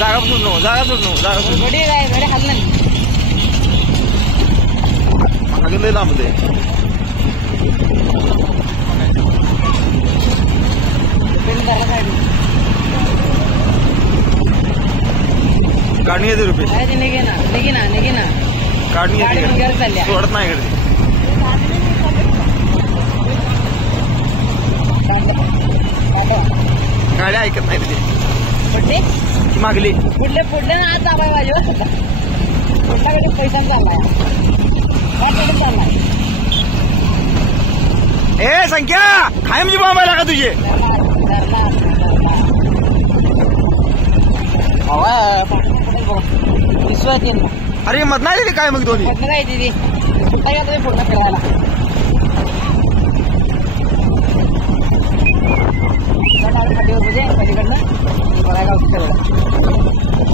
जागा सोड नको जागा सोड नको जागा सोड गडी काय गडी हल्लं मागे लय लांब ते काढणी येते रुपये निघे ना निघे ना निघे ना काढणी येते सोडत नाही इकडे गाड्या ऐकत नाही तिथे पुढले मागली पुढले पुढले ना आज दाबाय पाहिजे पुढल्याकडे पैसा चाललाय वाटकडे चाललाय ए संख्या कायमची बॉम्बायला का तुझे विश्वास येईल अरे मत नाही दिली काय मग दोन्ही पूर्ण काय दिदी कुठं या तुम्ही पूर्ण फिरायला खाली म्हणजे पलीकडनं बघायला होतं